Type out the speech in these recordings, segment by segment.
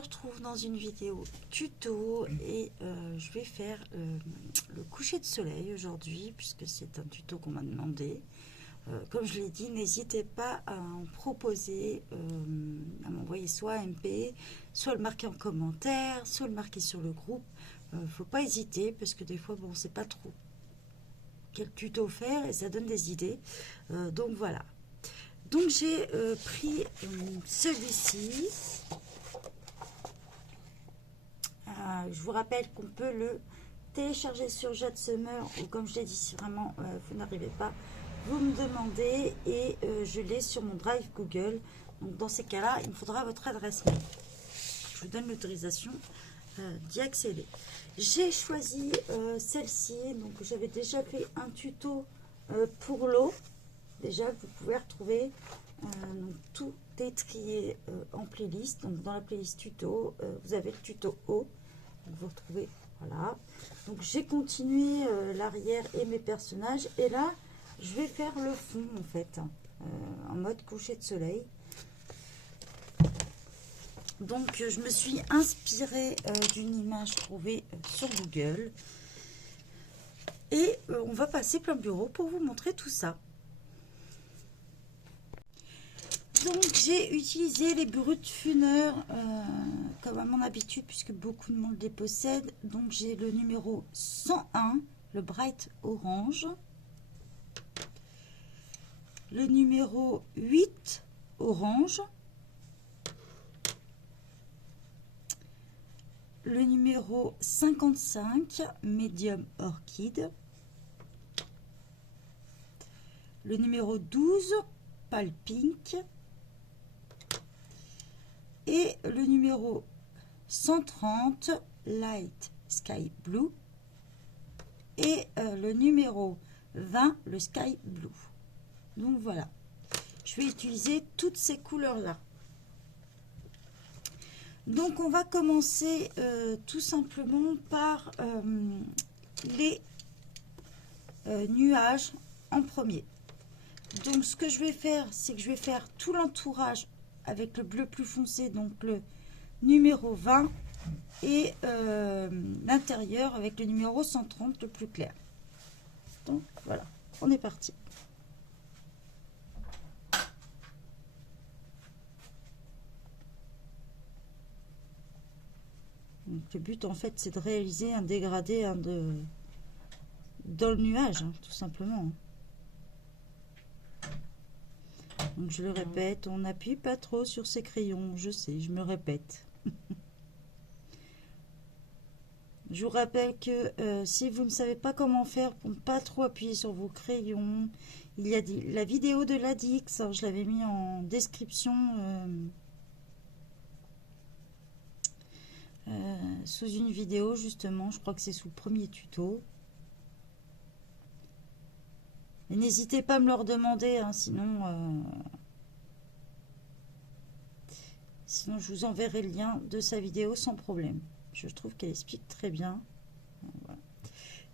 retrouve dans une vidéo tuto et je vais faire le coucher de soleil aujourd'hui puisque c'est un tuto qu'on m'a demandé. Comme je l'ai dit, n'hésitez pas à en proposer, à m'envoyer soit MP, soit le marquer en commentaire, soit le marquer sur le groupe. Faut pas hésiter parce que des fois, bon, c'est pas trop quel tuto faire et ça donne des idées. Donc voilà. Donc j'ai pris celui-ci. Je vous rappelle qu'on peut le télécharger sur Jade Summer ou comme je l'ai dit, si vraiment vous n'arrivez pas, vous me demandez et je l'ai sur mon drive Google. Donc dans ces cas-là, il me faudra votre adresse mail. Je vous donne l'autorisation d'y accéder. J'ai choisi celle-ci. Donc j'avais déjà fait un tuto pour l'eau. Déjà, vous pouvez retrouver donc, tout est trié en playlist. Donc dans la playlist tuto, vous avez le tuto eau. Vous retrouvez, voilà. Donc j'ai continué l'arrière et mes personnages. Et là, je vais faire le fond en fait, en mode coucher de soleil. Donc je me suis inspirée d'une image trouvée sur Google. Et on va passer plein bureau pour vous montrer tout ça. Donc j'ai utilisé les Brutfunner comme à mon habitude puisque beaucoup de monde les possède. Donc j'ai le numéro 101, le Bright Orange. Le numéro 8, Orange. Le numéro 55, Medium Orchid. Le numéro 12, Pale Pink. Et le numéro 130, Light Sky Blue. Et le numéro 20, le Sky Blue. Donc voilà, je vais utiliser toutes ces couleurs-là. Donc on va commencer tout simplement par les nuages en premier. Donc ce que je vais faire, c'est que je vais faire tout l'entourage avec le bleu plus foncé, donc le numéro 20, et l'intérieur avec le numéro 130, le plus clair. Donc voilà, on est parti. Donc, le but en fait c'est de réaliser un dégradé dans le nuage, hein, tout simplement. Donc je le répète, on n'appuie pas trop sur ses crayons, je sais, je me répète. Je vous rappelle que si vous ne savez pas comment faire pour ne pas trop appuyer sur vos crayons, il y a la vidéo de Ladix, je l'avais mis en description sous une vidéo justement, je crois que c'est sous le premier tuto. Et n'hésitez pas à me le redemander, hein, sinon je vous enverrai le lien de sa vidéo sans problème. Je trouve qu'elle explique très bien. Voilà.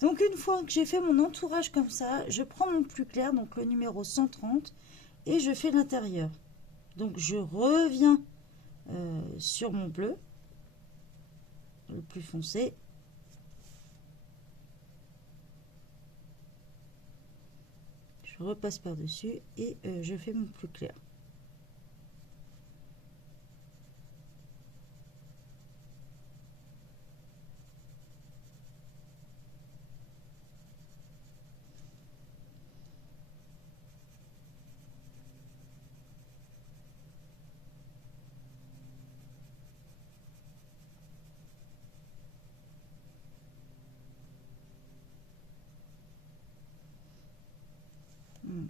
Donc une fois que j'ai fait mon entourage comme ça, je prends mon plus clair, donc le numéro 130, et je fais l'intérieur. Donc je reviens sur mon bleu, le plus foncé. Je repasse par-dessus et je fais mon plus clair.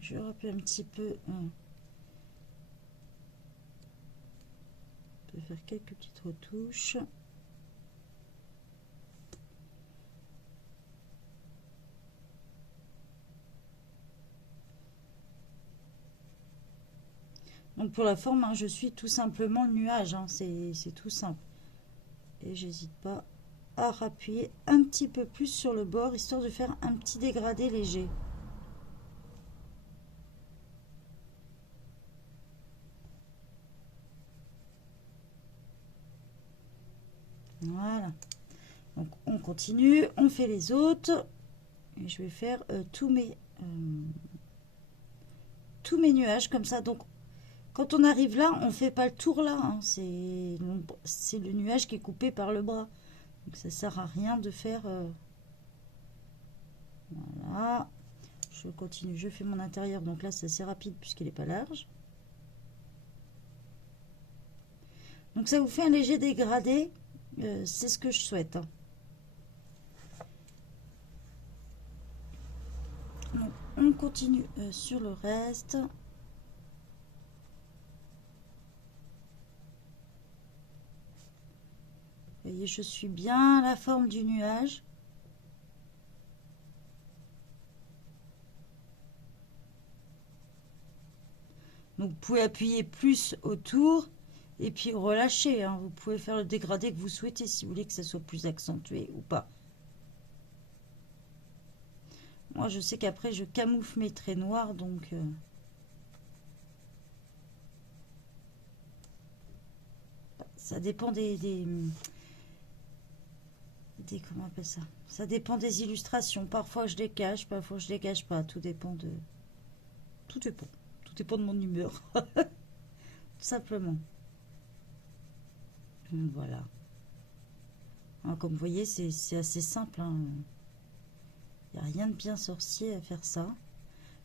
Je rappelle un petit peu. On peut faire quelques petites retouches. Donc pour la forme, hein, je suis tout simplement le nuage. Hein, c'est tout simple. Et j'hésite pas à appuyer un petit peu plus sur le bord, histoire de faire un petit dégradé léger. Voilà. Donc on continue, on fait les autres. Et je vais faire tous mes nuages comme ça. Donc quand on arrive là, on fait pas le tour là, hein. C'est le nuage qui est coupé par le bras. Donc ça sert à rien de faire... Voilà. Je continue, je fais mon intérieur. Donc là, c'est assez rapide puisqu'il n'est pas large. Donc ça vous fait un léger dégradé. C'est ce que je souhaite, hein. Donc, on continue sur le reste. Vous voyez, je suis bien à la forme du nuage. Donc vous pouvez appuyer plus autour et puis relâcher, hein. Vous pouvez faire le dégradé que vous souhaitez si vous voulez que ça soit plus accentué ou pas. Moi je sais qu'après je camoufle mes traits noirs, donc ça dépend des comment on appelle ça, ça dépend des illustrations. Parfois je les cache, parfois je les cache pas. Tout dépend de mon humeur. Tout simplement. Voilà. Alors, comme vous voyez, c'est assez simple, hein. Il n'y a rien de bien sorcier à faire ça.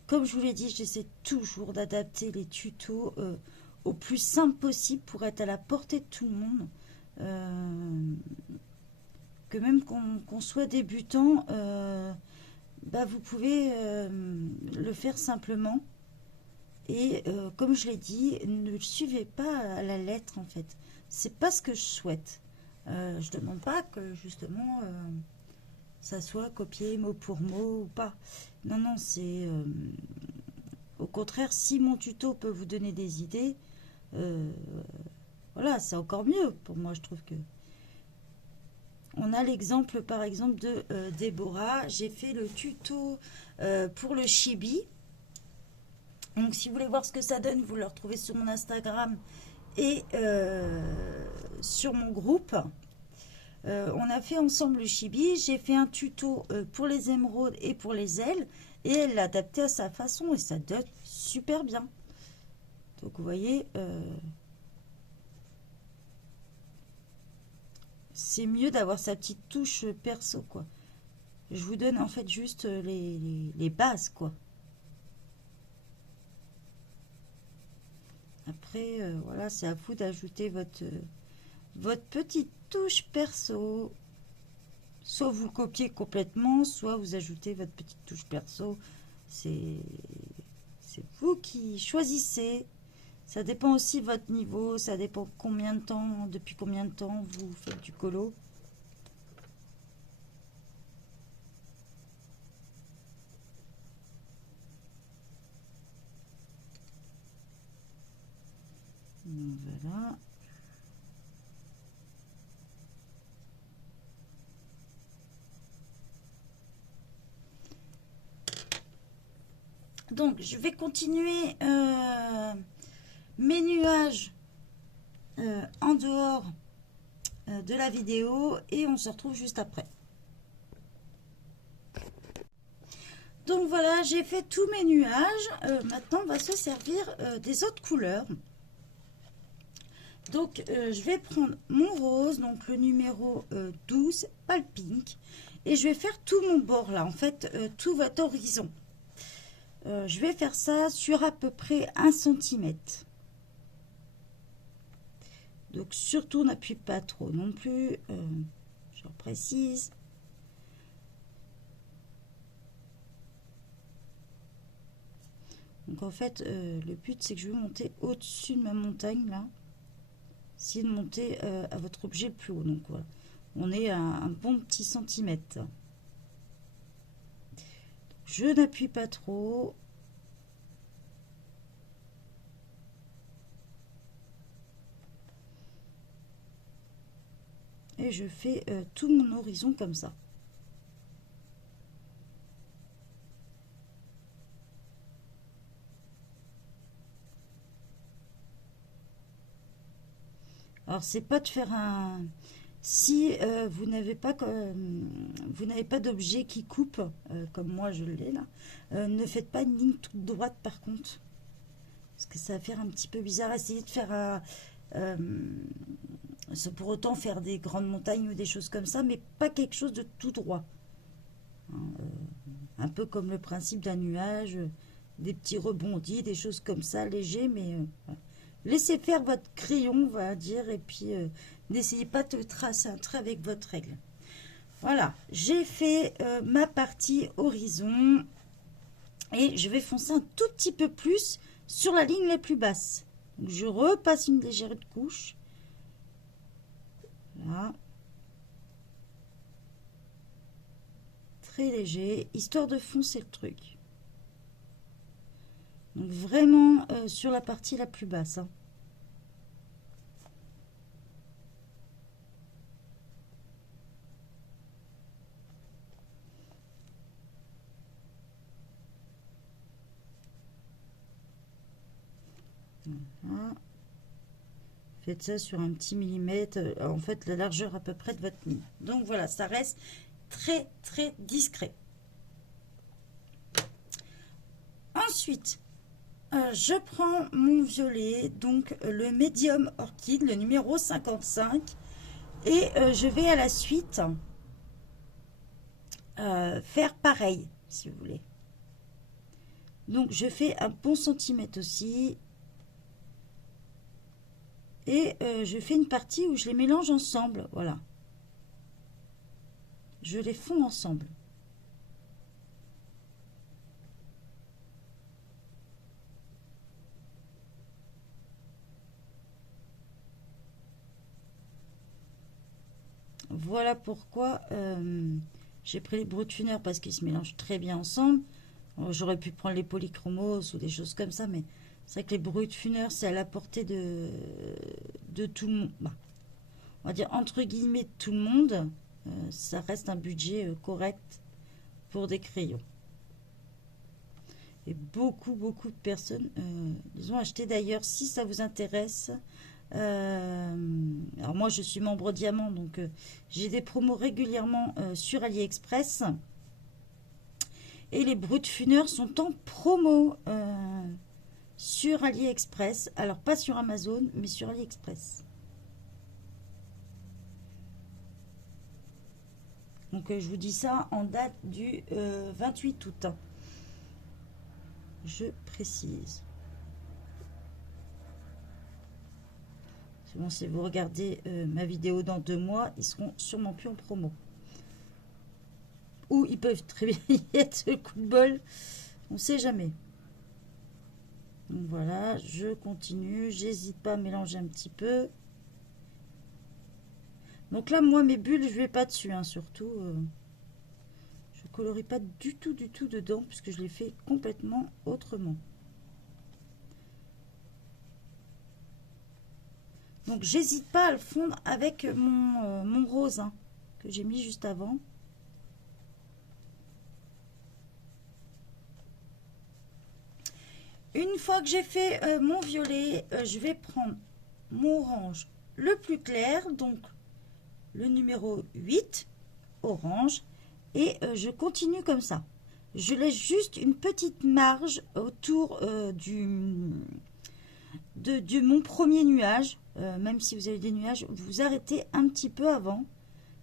Comme je vous l'ai dit, j'essaie toujours d'adapter les tutos au plus simple possible pour être à la portée de tout le monde. Que même qu'on soit débutant, vous pouvez le faire simplement. Et comme je l'ai dit, ne le suivez pas à la lettre en fait. C'est pas ce que je souhaite. Je demande pas que justement ça soit copié mot pour mot ou pas. Non, non, c'est au contraire, si mon tuto peut vous donner des idées, voilà, c'est encore mieux pour moi. Je trouve que on a l'exemple par exemple de Déborah. J'ai fait le tuto pour le chibi. Donc si vous voulez voir ce que ça donne, vous le retrouvez sur mon Instagram et sur mon groupe. On a fait ensemble le chibi. J'ai fait un tuto pour les émeraudes et pour les ailes. Et elle l'a adapté à sa façon et ça donne super bien. Donc vous voyez, c'est mieux d'avoir sa petite touche perso, quoi. Je vous donne en fait juste les bases, quoi. Après, voilà, c'est à vous d'ajouter votre petite touche perso. Soit vous le copiez complètement, soit vous ajoutez votre petite touche perso. C'est vous qui choisissez. Ça dépend aussi de votre niveau, ça dépend combien de temps, depuis combien de temps vous faites du colo. Voilà. Donc, je vais continuer mes nuages en dehors de la vidéo et on se retrouve juste après. Donc voilà, j'ai fait tous mes nuages. Maintenant, on va se servir des autres couleurs. Donc, je vais prendre mon rose, donc le numéro 12, pas le pink. Et je vais faire tout mon bord là, en fait, tout votre horizon. Je vais faire ça sur à peu près 1 cm. Donc, surtout, n'appuie pas trop non plus. Je précise. Donc, en fait, le but, c'est que je vais monter au-dessus de ma montagne, là. Essayer de monter à votre objet le plus haut. Donc, voilà. On est à un bon petit centimètre. Je n'appuie pas trop. Et je fais tout mon horizon comme ça. Alors, c'est pas de faire un... Si vous n'avez pas d'objet qui coupe, comme moi je l'ai là, ne faites pas une ligne toute droite par contre. Parce que ça va faire un petit peu bizarre. Essayez de faire pour autant faire des grandes montagnes ou des choses comme ça, mais pas quelque chose de tout droit. Hein, un peu comme le principe d'un nuage, des petits rebondis, des choses comme ça, légers, mais laissez faire votre crayon, on va dire, et puis n'essayez pas de tracer un trait avec votre règle. Voilà, j'ai fait ma partie horizon et je vais foncer un tout petit peu plus sur la ligne la plus basse. Donc, je repasse une légère couche. Là. Très léger, histoire de foncer le truc. Donc vraiment sur la partie la plus basse. Hein. Voilà. Faites ça sur un petit millimètre, en fait la largeur à peu près de votre ligne. Donc voilà, ça reste très très discret. Ensuite, je prends mon violet, donc le médium orchide, le numéro 55, et je vais à la suite faire pareil, si vous voulez. Donc je fais un bon centimètre aussi. Et je fais une partie où je les mélange ensemble, voilà. Je les fonds ensemble. Voilà pourquoi j'ai pris les Brutfuner parce qu'ils se mélangent très bien ensemble. J'aurais pu prendre les polychromos ou des choses comme ça, mais c'est vrai que les Brutfuner, c'est à la portée de tout le monde. Bah, on va dire entre guillemets tout le monde. Ça reste un budget correct pour des crayons. Et beaucoup de personnes les ont achetés. D'ailleurs, si ça vous intéresse, alors moi je suis membre diamant, donc j'ai des promos régulièrement sur AliExpress. Et les Brutfuner sont en promo sur AliExpress. Alors pas sur Amazon, mais sur AliExpress. Donc je vous dis ça en date du 28 août. Je précise. Bon, si vous regardez ma vidéo dans 2 mois, ils seront sûrement plus en promo. Ou ils peuvent très bien y être le coup de bol. On ne sait jamais. Donc voilà, je continue. J'hésite pas à mélanger un petit peu. Donc là, moi, mes bulles, je vais pas dessus, hein, surtout. Je colorie pas du tout dedans, puisque je les fais complètement autrement. Donc, j'hésite pas à le fondre avec mon rose, hein, que j'ai mis juste avant. Une fois que j'ai fait mon violet, je vais prendre mon orange le plus clair, donc le numéro 8, orange, et je continue comme ça. Je laisse juste une petite marge autour de mon premier nuage. Même si vous avez des nuages, vous arrêtez un petit peu avant,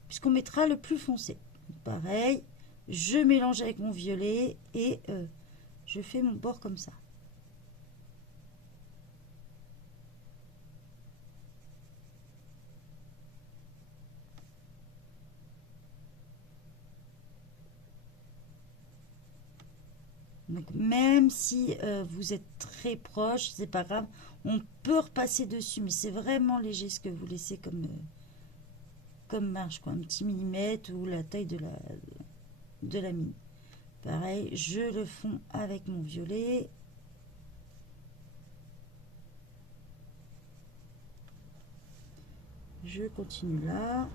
puisqu'on mettra le plus foncé. Pareil, je mélange avec mon violet et je fais mon bord comme ça. Donc même si vous êtes très proche, c'est pas grave, on peut repasser dessus, mais c'est vraiment léger ce que vous laissez comme marge, quoi, un petit millimètre ou la taille de la mine. Pareil, je le fonds avec mon violet. Je continue là.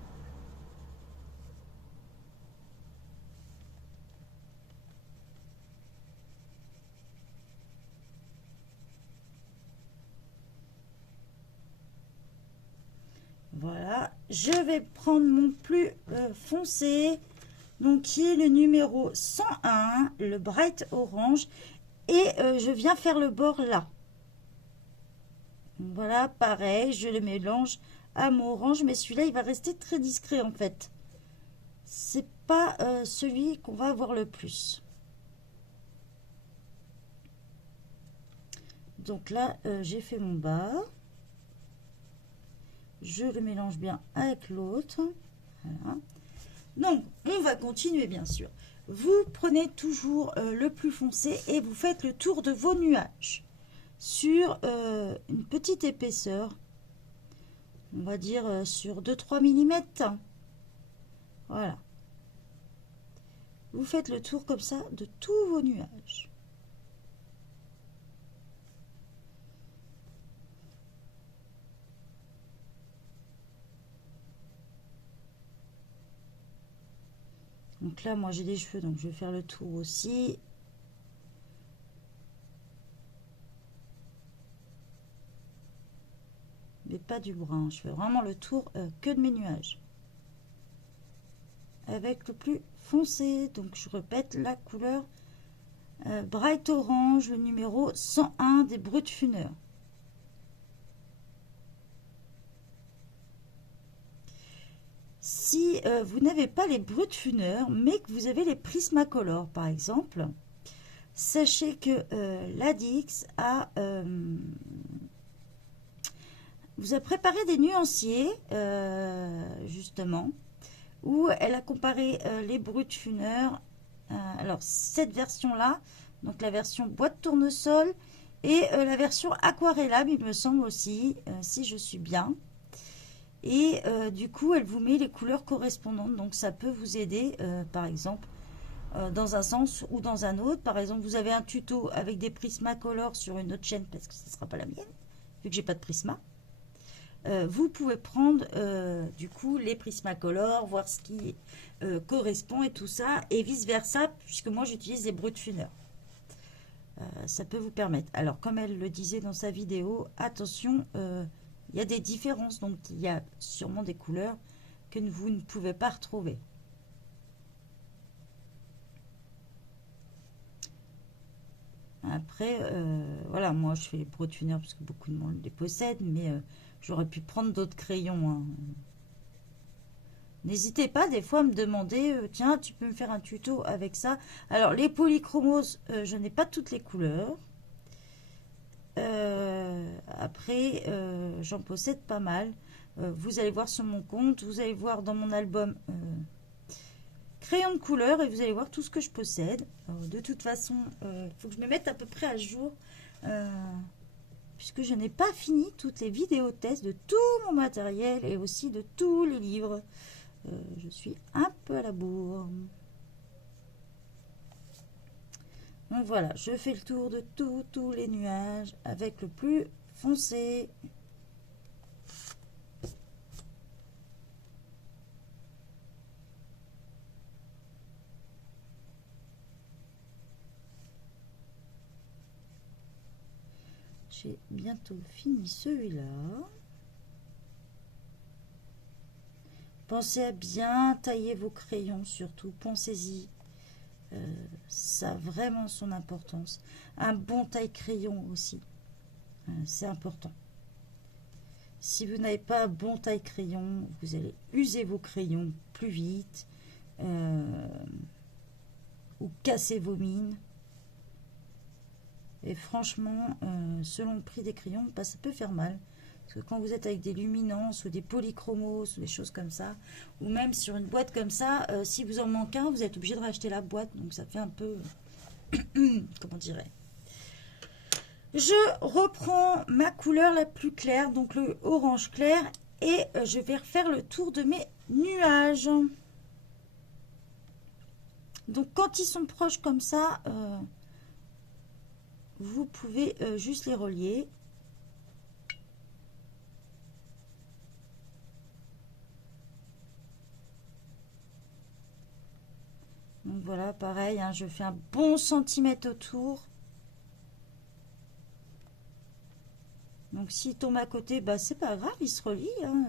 Voilà, je vais prendre mon plus foncé, donc qui est le numéro 101, le Bright Orange, et je viens faire le bord là. Voilà, pareil, je le mélange à mon orange, mais celui-là, il va rester très discret en fait. C'est pas celui qu'on va avoir le plus. Donc là, j'ai fait mon bas. Je le mélange bien avec l'autre. Voilà. Donc, on va continuer bien sûr. Vous prenez toujours le plus foncé et vous faites le tour de vos nuages sur une petite épaisseur. On va dire sur 2-3 mm. Voilà. Vous faites le tour comme ça de tous vos nuages. Donc là, moi j'ai des cheveux, donc je vais faire le tour aussi. Mais pas du brun, je fais vraiment le tour que de mes nuages. Avec le plus foncé, donc je répète la couleur Bright Orange, le numéro 101 des Brut Funeur. Si vous n'avez pas les Brut Funeur, mais que vous avez les Prismacolor par exemple, sachez que Ladix vous a préparé des nuanciers, justement, où elle a comparé les Brut Funeur. Alors, cette version-là, donc la version boîte tournesol, et la version aquarellable, il me semble aussi, si je suis bien. Et du coup, elle vous met les couleurs correspondantes, donc ça peut vous aider, par exemple, dans un sens ou dans un autre. Par exemple, vous avez un tuto avec des Prismacolor sur une autre chaîne, parce que ce ne sera pas la mienne, vu que j'ai pas de Prisma. Vous pouvez prendre du coup les Prismacolor, voir ce qui correspond et tout ça, et vice versa, puisque moi j'utilise les Brut Funeur. Ça peut vous permettre. Alors comme elle le disait dans sa vidéo, attention, il y a des différences, donc il y a sûrement des couleurs que vous ne pouvez pas retrouver. Après, voilà, moi je fais les Brut Funeur parce que beaucoup de monde les possède, mais j'aurais pu prendre d'autres crayons. Hein. N'hésitez pas des fois à me demander, tiens, tu peux me faire un tuto avec ça. Alors, les polychromos, je n'ai pas toutes les couleurs. Après, j'en possède pas mal. Vous allez voir sur mon compte, vous allez voir dans mon album crayon de couleur et vous allez voir tout ce que je possède. Alors, de toute façon, il faut que je me mette à peu près à jour. Puisque je n'ai pas fini toutes les vidéos tests de tout mon matériel et aussi de tous les livres. Je suis un peu à la bourre. Donc voilà, je fais le tour de tous les nuages avec le plus foncé. J'ai bientôt fini celui-là. Pensez à bien tailler vos crayons, surtout, pensez-y. Ça a vraiment son importance. Un bon taille-crayon aussi, c'est important. Si vous n'avez pas un bon taille-crayon, vous allez user vos crayons plus vite ou casser vos mines. Et franchement, selon le prix des crayons, bah, ça peut faire mal. Parce que quand vous êtes avec des luminances ou des polychromos ou des choses comme ça, ou même sur une boîte comme ça, si vous en manquez un, vous êtes obligé de racheter la boîte. Donc ça fait un peu... comment dirais je reprends ma couleur la plus claire, donc le orange clair, et je vais refaire le tour de mes nuages. Donc quand ils sont proches comme ça, vous pouvez juste les relier. Donc voilà, pareil, hein, je fais un bon centimètre autour. Donc s'il tombe à côté, bah c'est pas grave, il se relie. Hein.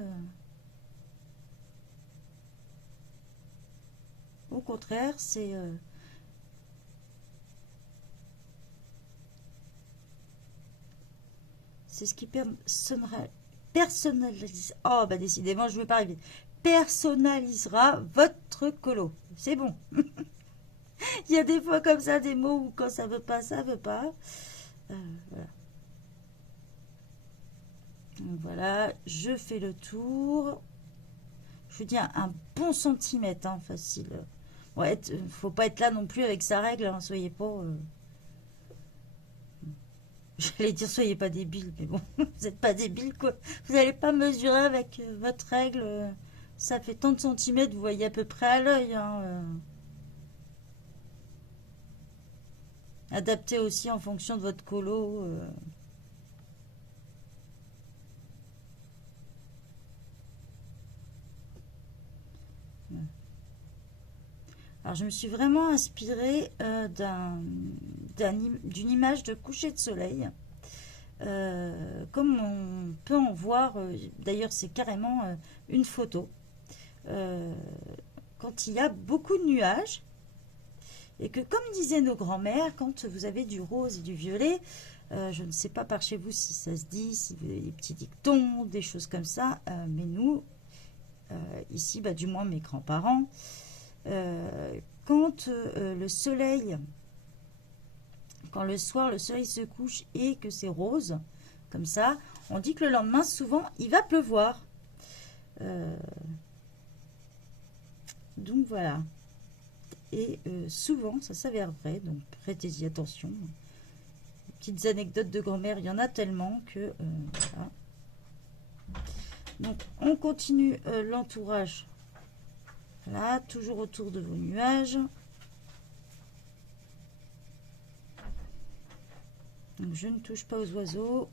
contraire, c'est ce qui personnalise. Oh, bah décidément, je ne vais pas arriver. Personnalisera votre colo. C'est bon. Il y a des fois comme ça, des mots où quand ça veut pas, ça veut pas. Voilà. Donc voilà, je fais le tour. Je veux dire un bon centimètre, hein, facile. Ouais, faut pas être là non plus avec sa règle, hein, soyez pas... J'allais dire soyez pas débile, mais bon, vous n'êtes pas débile quoi. Vous n'allez pas mesurer avec votre règle. Ça fait tant de centimètres, vous voyez à peu près à l'œil. Hein, Adaptez aussi en fonction de votre colo. Alors, je me suis vraiment inspirée d'une image de coucher de soleil. Comme on peut en voir, d'ailleurs, c'est carrément une photo. Quand il y a beaucoup de nuages, et que, comme disaient nos grands-mères, quand vous avez du rose et du violet, je ne sais pas par chez vous si ça se dit, si vous avez des petits dictons, des choses comme ça, mais nous, ici, bah, du moins mes grands-parents, quand le soleil, quand le soir le soleil se couche et que c'est rose, comme ça, on dit que le lendemain, souvent, il va pleuvoir. Donc voilà. Et souvent, ça s'avère vrai, donc prêtez-y attention. Petites anecdotes de grand-mère, il y en a tellement que... voilà. Donc, on continue l'entourage. Là, toujours autour de vos nuages. Donc, je ne touche pas aux oiseaux.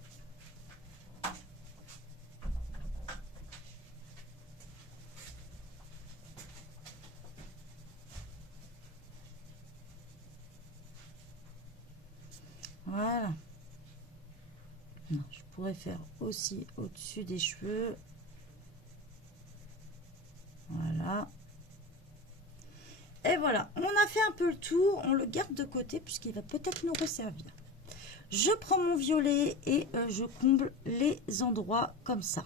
Voilà. Non, je pourrais faire aussi au-dessus des cheveux. Voilà. Et voilà, on a fait un peu le tour. On le garde de côté puisqu'il va peut-être nous resservir. Je prends mon violet et je comble les endroits comme ça.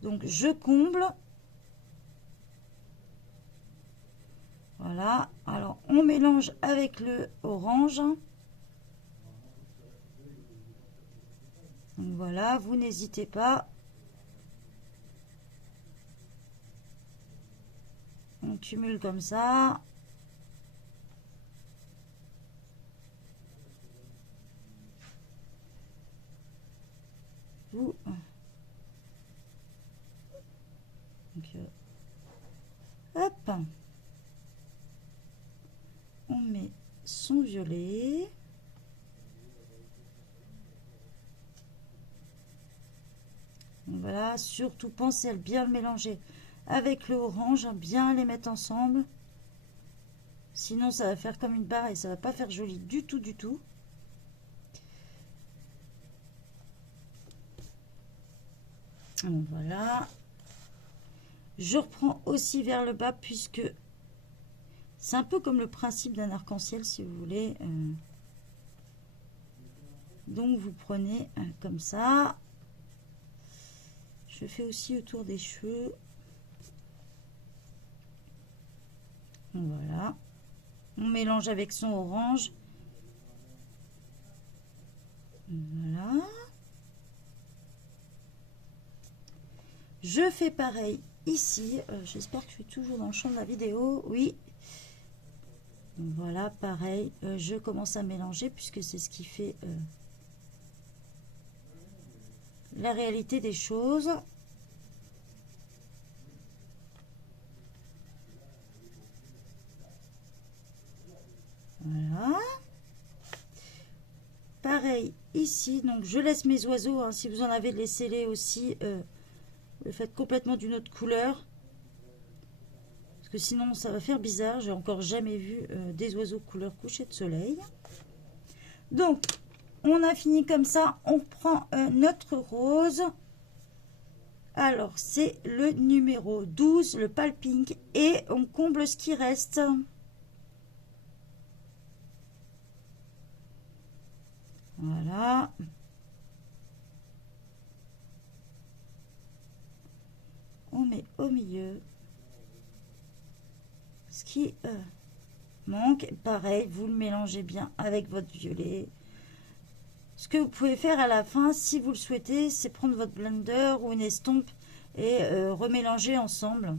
Donc, je comble. Voilà. Alors, on mélange avec le orange. Donc, voilà, vous n'hésitez pas. On cumule comme ça. Vous. Donc, hop. On met son violet. Donc voilà, surtout pensez à bien le mélanger avec le orange, bien les mettre ensemble. Sinon, ça va faire comme une barre et ça va pas faire joli du tout, du tout. Donc voilà. Je reprends aussi vers le bas puisque c'est un peu comme le principe d'un arc-en-ciel si vous voulez. Donc vous prenez comme ça. Je fais aussi autour des cheveux. Voilà. On mélange avec son orange. Voilà. Je fais pareil ici. J'espère que je suis toujours dans le champ de la vidéo. Oui. Voilà, pareil. Je commence à mélanger puisque c'est ce qui fait la réalité des choses. Voilà. Pareil ici. Donc, je laisse mes oiseaux. Hein, si vous en avez, laissez-les aussi. Le faites complètement d'une autre couleur. Parce que sinon, ça va faire bizarre. J'ai encore jamais vu des oiseaux couleur coucher de soleil. Donc, on a fini comme ça. On prend notre rose. Alors, c'est le numéro 12, le pâle pink. Et on comble ce qui reste. Voilà. On met au milieu ce qui manque. Pareil, vous le mélangez bien avec votre violet. Ce que vous pouvez faire à la fin, si vous le souhaitez, c'est prendre votre blender ou une estompe et remélanger ensemble.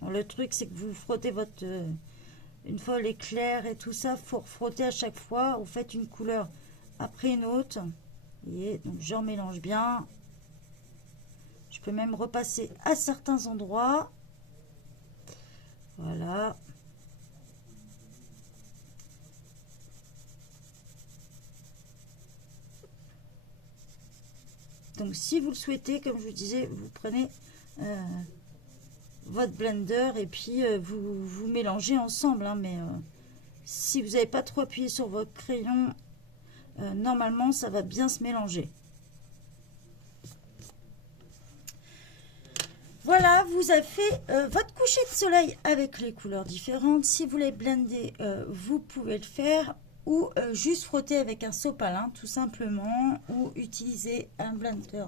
Bon, le truc, c'est que vous frottez votre... une fois l'éclair et tout ça, il faut frotter à chaque fois. Vous faites une couleur après une autre. Et donc, j'en mélange bien. Je peux même repasser à certains endroits. Voilà. Donc, si vous le souhaitez, comme je vous disais, vous prenez votre blender et puis vous mélangez ensemble. Hein, mais si vous n'avez pas trop appuyé sur votre crayon, normalement, ça va bien se mélanger. Voilà, vous avez fait votre coucher de soleil avec les couleurs différentes. Si vous voulez blender, vous pouvez le faire. Ou juste frotter avec un sopalin tout simplement, ou utiliser un blender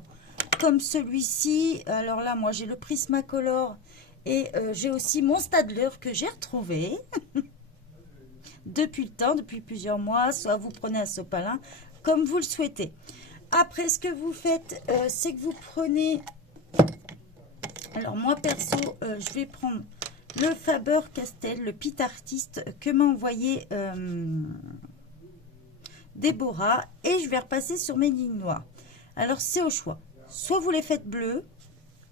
comme celui-ci. Alors là, moi j'ai le Prismacolor et j'ai aussi mon Staedtler que j'ai retrouvé depuis plusieurs mois. Soit vous prenez un sopalin comme vous le souhaitez. Après, ce que vous faites, c'est que vous prenez... Alors moi perso, je vais prendre le Faber-Castell, le Pit Artist que m'a envoyé Déborah, et je vais repasser sur mes lignes noires. Alors c'est au choix. Soit vous les faites bleues,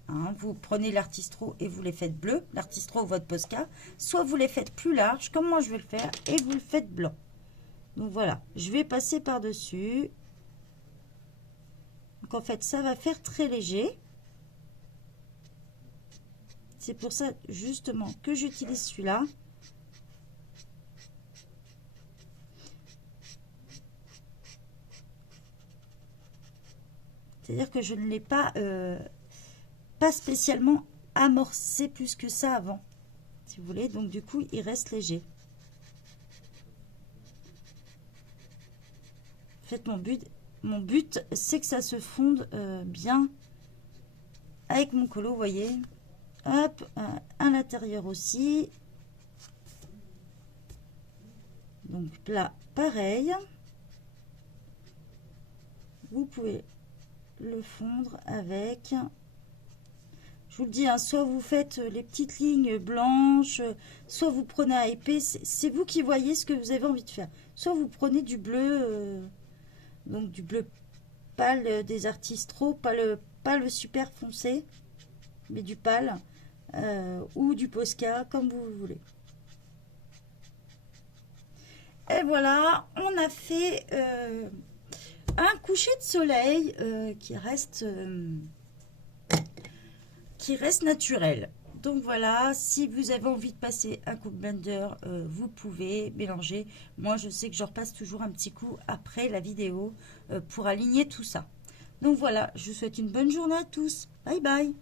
hein, vous prenez l'artistro et vous les faites bleues, l'artistro ou votre Posca, soit vous les faites plus larges, comme moi je vais le faire, et vous le faites blanc. Donc voilà, je vais passer par-dessus. Donc en fait, ça va faire très léger. C'est pour ça, justement, que j'utilise celui-là. C'est-à-dire que je ne l'ai pas spécialement amorcé plus que ça avant, si vous voulez. Donc, du coup, il reste léger. En fait, mon but c'est que ça se fonde bien avec mon colo, vous voyez. Hop, à l'intérieur aussi. Donc là, pareil. Vous pouvez le fondre avec... Je vous le dis, hein, soit vous faites les petites lignes blanches, soit vous prenez un épais. C'est vous qui voyez ce que vous avez envie de faire. Soit vous prenez du bleu, donc du bleu pâle des Artistro, pas le super foncé, mais du pâle. Ou du Posca, comme vous voulez. Et voilà, on a fait un coucher de soleil qui reste naturel. Donc voilà, si vous avez envie de passer un coup de blender, vous pouvez mélanger. Moi, je sais que je repasse toujours un petit coup après la vidéo pour aligner tout ça. Donc voilà, je vous souhaite une bonne journée à tous. Bye bye.